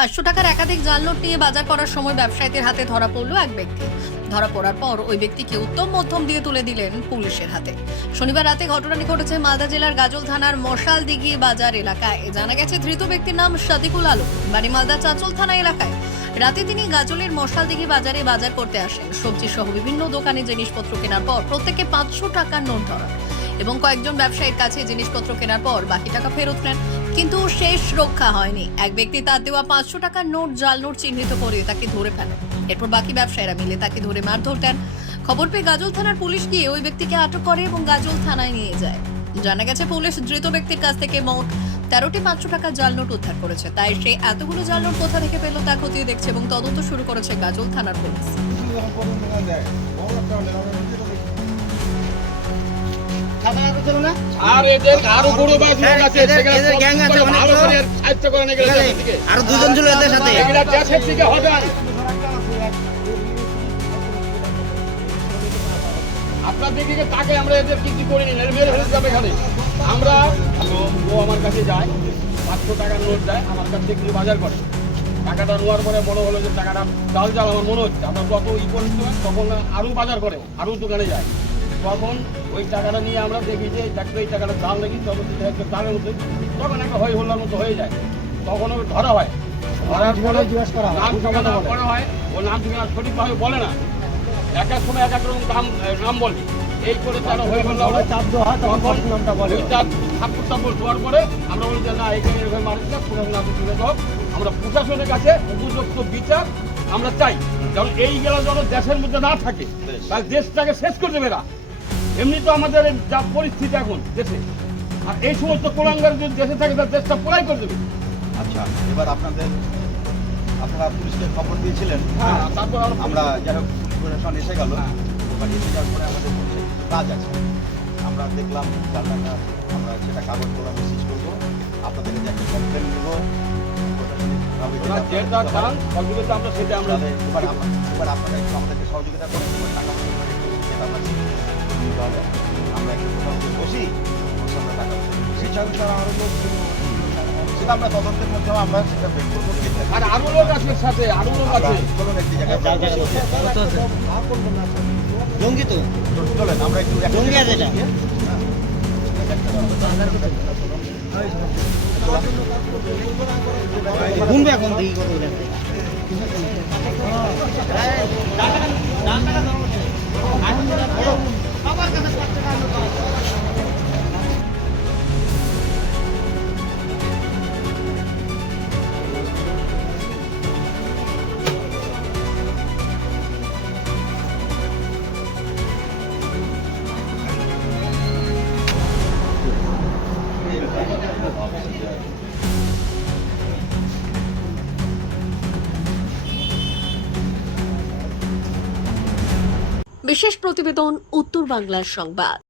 500 টাকার একাধিক জাল নোট নিয়ে বাজার করার সময় ব্যবসায়ীদের হাতে ধরা পড়ল এক ব্যক্তি। ধরা পড়ার পর ওই ব্যক্তিকে উত্তম মধ্যম দিয়ে তুলে দিলেন পুলিশের হাতে। শনিবার রাতে ঘটনাটি ঘটেছে মালদা জেলার গাজল থানার মশালদিঘি বাজার এলাকায়। জানা গেছে ধৃত ব্যক্তির নাম সাদিকুল আলম, বাড়ি মালদা চাঁচল থানা এলাকায়। রাতে তিনি গাজলের মশালদিঘি বাজারে বাজার করতে আসেন। সবজি সহ বিভিন্ন দোকানে জিনিসপত্র কেনার পর প্রত্যেকে 500 টাকার নোট ধরা এবং কয়েকজন ব্যবসায়ীর কাছে জিনিসপত্র কেনার পর বাকি টাকা ফেরত নেন। কিন্তু শেষ রক্ষা হয়নি। এক ব্যক্তি তার দেওয়া 500 টাকার নোট জাল নোট চিহ্নিত করে তাকে ধরে ফেলেন। এরপর বাকি ব্যবসায়ীরা মিলে তাকে ধরে মারধর দেন। খবর পেয়ে গাজল থানার পুলিশ গিয়ে ওই ব্যক্তিকে আটক করে এবং গাজল থানায় নিয়ে যায়। জানা গেছে পুলিশ ধৃত ব্যক্তির কাছ থেকে মোট 13টি 500 টাকার জাল নোট উদ্ধার করেছে। তাই সে এতগুলো জাল নোট কোথা থেকে পেল তা খতিয়ে দেখছে এবং তদন্ত শুরু করেছে গাজল থানার পুলিশ। আর এদের আরো বড় বাস লোক আছে, এদের গ্যাং আছে, ভালো করে সাহায্য করে নিয়ে গেলে আর দুজন ছিল এদের সাথে, এগুলা দেশের থেকে হটান। আপনার দিকে তাকে আমরা এদের কিছু করিনি, মেরে ফেলে যাবে এখানে। আমরা ও আমার কাছে যায়, 500 টাকার নোট দেয়, আমার কাছ থেকে কিছু বাজার করে। টাকাটা নেওয়ার পরে মনে হলো যে টাকাটা জাল জাল আমার মনে হচ্ছে। আমরা যত করতে তখন আরও বাজার করে, আরও দোকানে যায়। তখন ওই টাকাটা নিয়ে আমরা দেখি যে এই টাকাটা জাল নাকি, তখন একটা জালের মধ্যে তখন একটা হই হল্লার মতো হয়ে যায়। তখন ওকে ধরা হয়, ধরার পরে নাম ঠিকানা করা হয়। ও নাম ঠিকানা সঠিকভাবে বলে না, এক এক সময় এক এক রকম নাম বলে। এই করে তারা হয়ে গেল থাপ্পড় দেওয়ার পরে আমরা বলি যে না, এখানে এরকম মানুষ না, প্রশাসন আপনি তুলে দাও। আমরা প্রশাসনের কাছে উপযুক্ত বিচার আমরা চাই, কারণ এই গেলা যেন দেশের মধ্যে না থাকে, তাই দেশটাকে শেষ করে দেবে না। এমনি তো আমাদের যা পরিস্থিতি এখন দেশে, আর এই সমস্ত কোলাঙ্গার যদি দেশে থাকে তার দেশটা পোড়াই করে দেবে। আচ্ছা, এবার আপনারা পুলিশকে খবর দিয়েছিলেন। হ্যাঁ, তারপর আমরা যাই হোক প্রশাসন এসে গেল। ওখানে এসে যাওয়ার পরে আমাদের পুলিশের কিছু কাজ আছে, আমরা দেখলাম জালটা, আমরা সেটা কাগজ কলম রিসিভ করবো, আপনাদের কাছে একটা কমপ্লেন দেবো। এবার আপনারা একটু আমাদেরকে সহযোগিতা করেন, টাকা আমরা একটু কোথাও বসি, আমরা টাকা সেটা আমরা তদন্তের মধ্যে আমরা সেটা বের করবো। আর আরো লোক আছে সাথে, আরো লোক আছে, চলুন একটি জায়গায় লঙ্গি তো চলেন আমরা একটু লঙ্গি আছে এটা ঘুমবে এখন দেখি কত বিশেষ প্রতিবেদন উত্তর বাংলার সংবাদ।